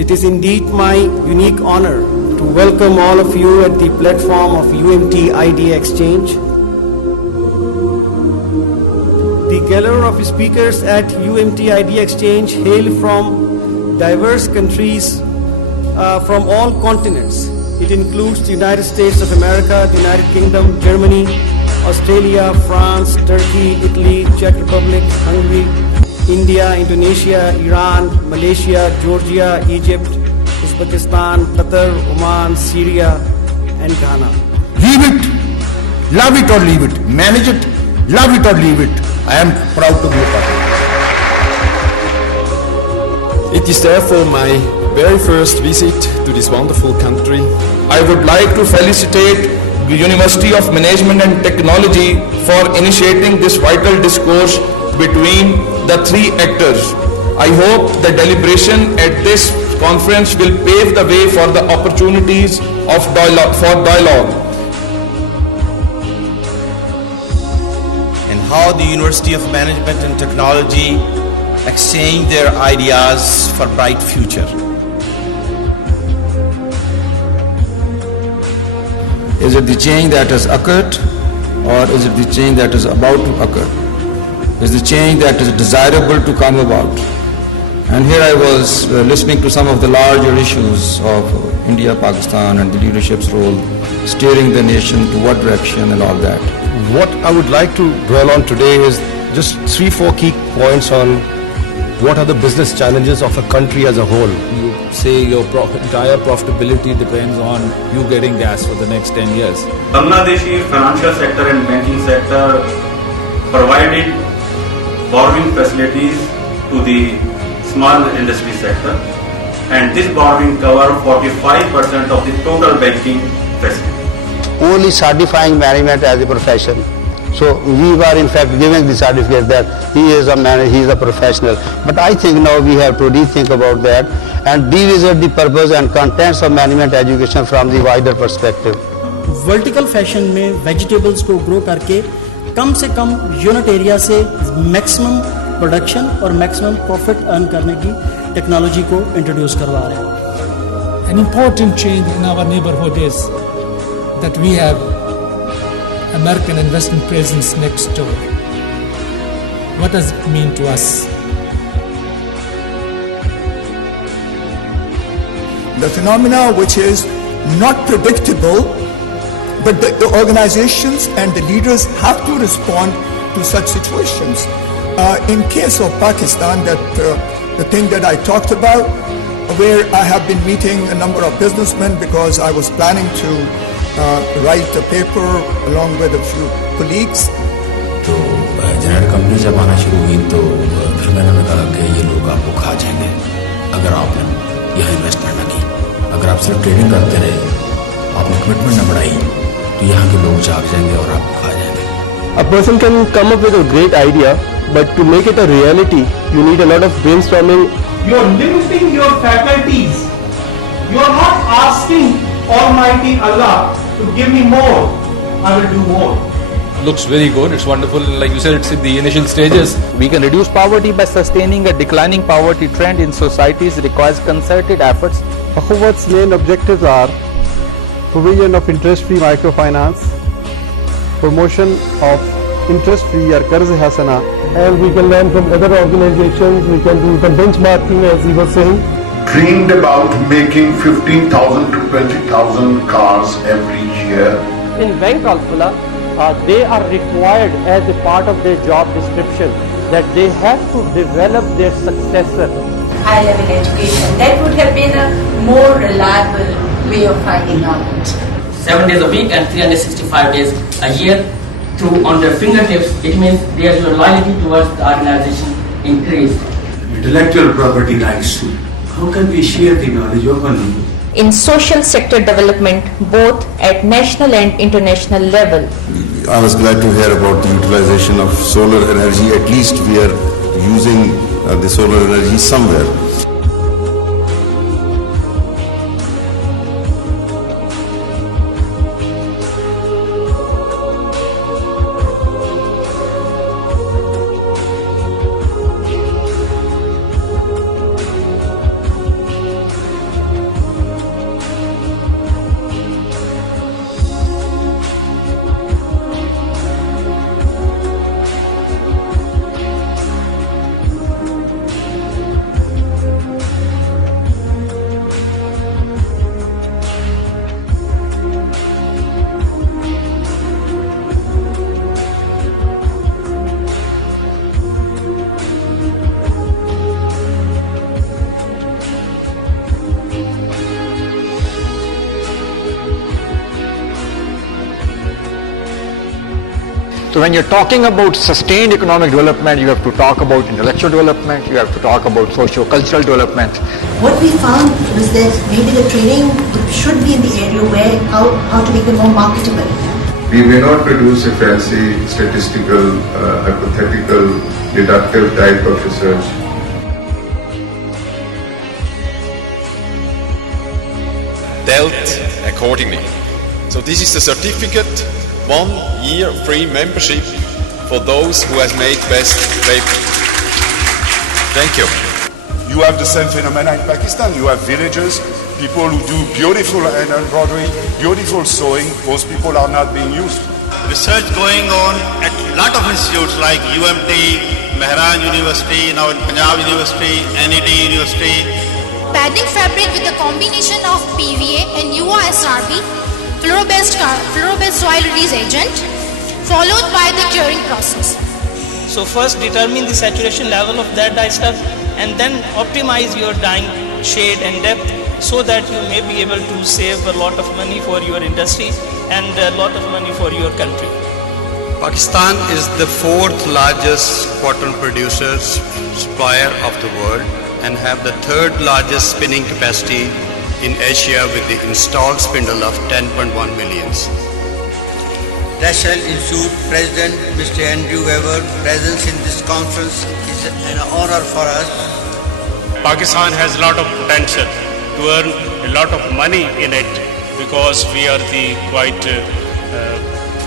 It is indeed my unique honor to welcome all of you at the platform of UMT Idea Exchange. The gallery of speakers at UMT Idea Exchange hail from diverse countries from all continents. It includes the United States of America, the United Kingdom, Germany, Australia, France, Turkey, Italy, Czech Republic, Hungary, India, Indonesia, Iran, Malaysia, Georgia, Egypt, Uzbekistan, Qatar, Oman, Syria, and Ghana. Leave it, love it or leave it, manage it, love it or leave it. I am proud to be a part of it. It is therefore my very first visit to this wonderful country. I would like to felicitate the University of Management and Technology for initiating this vital discourse between the three actors. I hope the deliberation at this conference will pave the way for the opportunities of dialogue. And how the University of Management and Technology exchange their ideas for bright future. Is it the change that has occurred, or is it the change that is about to occur? Is the change that is desirable to come about? And here I was listening to some of the larger issues of India, Pakistan, and the leadership's role, steering the nation to what direction and all that. What I would like to dwell on today is just 3-4 key points on what are the business challenges of a country as a whole. You say your entire profitability depends on you getting gas for the next 10 years. Bangladeshi financial sector and banking sector provided borrowing facilities to the small industry sector, and this borrowing covered 45% of the total banking facility. Only certifying management as a profession. So we were in fact giving the certificate that he is a manager, he is a professional. But I think now we have to rethink about that and revisit the purpose and contents of management education from the wider perspective. Vertical fashion में vegetables को grow करके कम से कम unit area से maximum production और maximum profit earn करने की technology को introduce करवा रहे हैं. An important change in our neighborhood is that we have American investment presence next door. What does it mean to us? The phenomena which is not predictable, but the organizations and the leaders have to respond to such situations. In case of Pakistan, the thing that I talked about, where I have been meeting a number of businessmen because I was planning to write a paper along with a few colleagues. तो Janet company जब आना शुरू हुई तो फिर मैंने कहा कि ये लोग आपको खा जाएंगे अगर आपने यहाँ इन्वेस्टमेंट न की. अगर आप सिर्फ ट्रेडिंग करते रहे, आपने कमिटमेंट न बढ़ाई, तो यहाँ के लोग जाग जाएंगे और आपको खा जाएंगे. A person can come up with a great idea, but to make it a reality, you need a lot of brainstorming. You are limiting your faculties. You are not asking Almighty Allah to give me more. I will do more. Looks very good. It's wonderful. Like you said, it's in the initial stages. We can reduce poverty by sustaining a declining poverty trend in societies requires concerted efforts. Akhuwat's main objectives are provision of interest-free microfinance, promotion of interest-free or Qarz Hasana, and we can learn from other organizations. We can do the benchmarking, as he was saying. Dreamed about making 15,000 to 20,000 cars every year. In Bank Alfala, they are required as a part of their job description that they have to develop their successor. High-level education, that would have been a more reliable way of finding out. 7 days a week and 365 days a year through on their fingertips, it means their loyalty towards the organization increased. Intellectual property rights. How can we share the knowledge openly? In social sector development, both at national and international level. I was glad to hear about the utilization of solar energy. At least we are using the solar energy somewhere. So when you're talking about sustained economic development, you have to talk about intellectual development, you have to talk about socio-cultural development. What we found was that maybe the training should be in the area where how to make it more marketable. We may not produce a fancy statistical, hypothetical, deductive type of research. Dealt accordingly. So this is the certificate, 1 year free membership for those who has made best paper. Thank you. You have the same phenomena in Pakistan. You have villages, people who do beautiful embroidery, beautiful sewing. Those people are not being used. Research going on at a lot of institutes like UMT, Mehran University, now Punjab University, NED University. Padding fabric with a combination of PVA and UASRB, fluoro-based soil release agent, followed by the curing process. So first determine the saturation level of that dye stuff and then optimize your dyeing shade and depth so that you may be able to save a lot of money for your industry and a lot of money for your country. Pakistan is the 4th largest cotton producer, supplier of the world, and have the 3rd largest spinning capacity in Asia with the installed spindle of 10.1 millions. National Institute President Mr. Andrew Weber presence in this conference is an honor for us. Pakistan has a lot of potential to earn a lot of money in it because we are the quite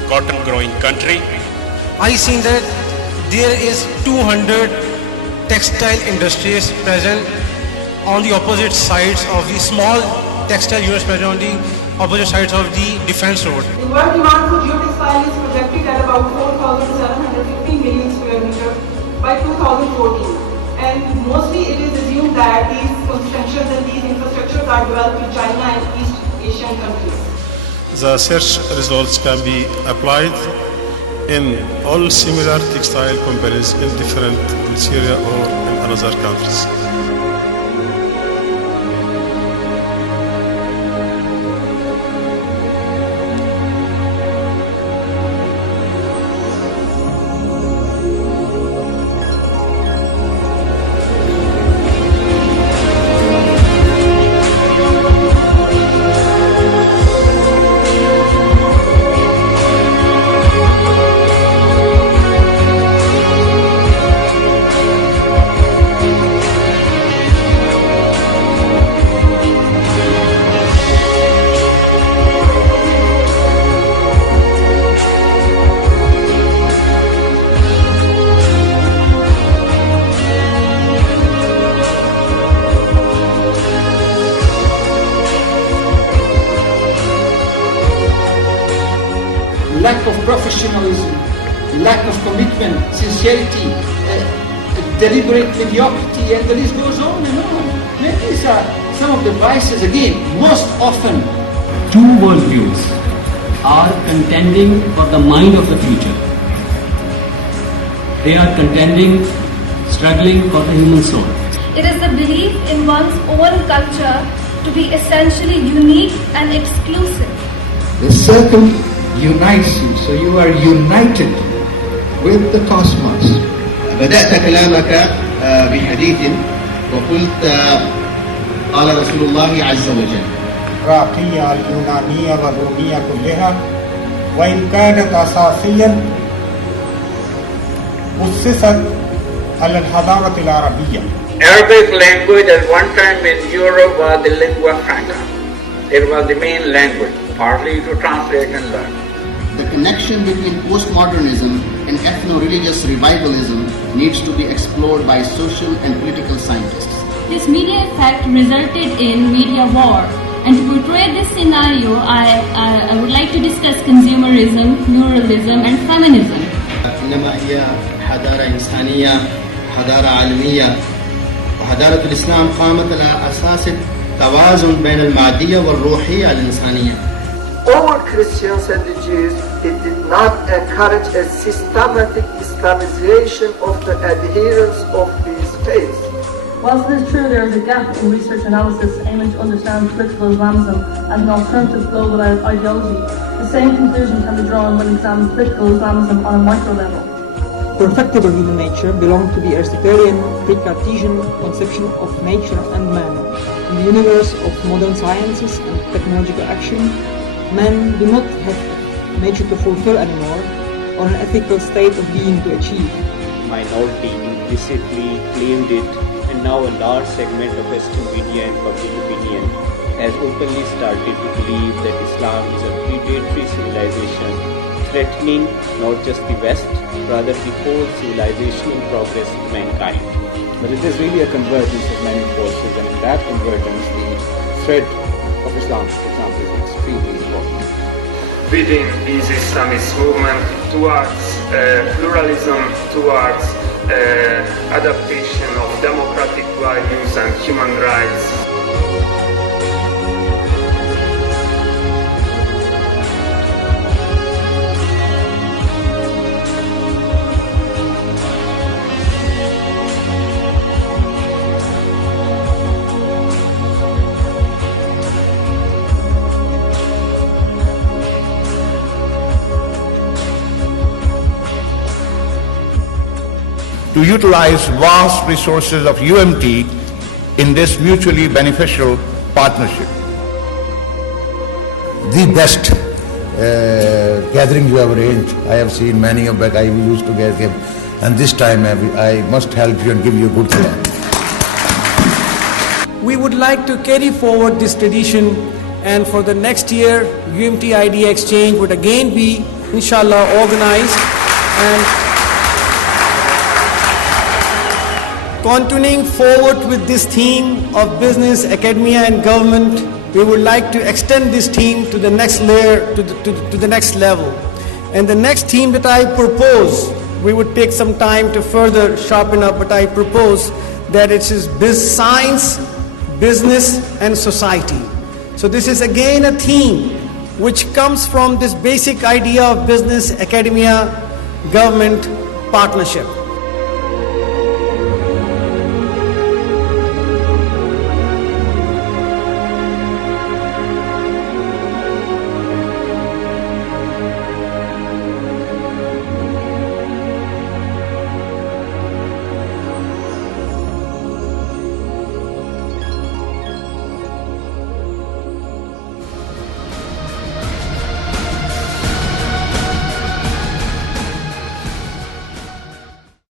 cotton growing country. I see that there is 200 textile industries present on the opposite sides of the small textile units present on the opposite sides of the defense road. The world demand for geotextile is projected at about 4,750 million square meter by 2014. And mostly it is assumed that these constructions and these infrastructures are developed in China and East Asian countries. The search results can be applied in all similar textile companies in different in Syria or in other countries. Lack of professionalism, lack of commitment, sincerity, deliberate mediocrity, and the list goes on and on. And these are some of the vices, again, most often. Two worldviews are contending for the mind of the future. They are contending, struggling for the human soul. It is the belief in one's own culture to be essentially unique and exclusive. The circle unites you, so you are united with the cosmos. بدأت كلامك بحديث وقلت قال رسول الله عز وجل العراقية اليونانية والرومية كلها وإن كانت أساسيا أسست على الحضارة العربية. Arabic language at one time in Europe was the lingua franca. It was the main language, partly to translate and learn. The connection between postmodernism and ethno-religious revivalism needs to be explored by social and political scientists. This media effect resulted in media war. And to portray this scenario, I would like to discuss consumerism, pluralism, and feminism. إنما هي حضارة إنسانية، حضارة عالمية، وحضارة الإسلام قامت على أساس التوازن بين المادية والروحية الإنسانية. All Christians and the Jews, it did not encourage a systematic Islamization of the adherents of these faiths. Whilst it is true there is a gap in research analysis aiming to understand political Islamism as an alternative global ideology, the same conclusion can be drawn when examining political Islamism on a micro level. Perfectible human nature belonged to the Aristotelian pre-Cartesian conception of nature and man. In the universe of modern sciences and technological action, men do not have nature to fulfill anymore, or an ethical state of being to achieve. Minority implicitly claimed it, and now a large segment of Western media and public opinion has openly started to believe that Islam is a predatory civilization, threatening not just the West, rather the whole civilization and progress of mankind. But it is really a convergence of many forces, and in that convergence, the thread of Islam, for example, is extremely important. Within this Islamist movement towards pluralism, towards adaptation of democratic values and human rights. To utilize vast resources of UMT in this mutually beneficial partnership. The best gathering you have arranged. I have seen many of that. I used to get him, and this time I must help you and give you a good clap. We would like to carry forward this tradition, and for the next year, UMT Idea Exchange would again be, inshallah, organized, and continuing forward with this theme of business, academia and government, we would like to extend this theme to the next layer, to the next level. And the next theme that I propose, we would take some time to further sharpen up, but I propose that it is science, business and society. So this is again a theme which comes from this basic idea of business, academia, government partnership.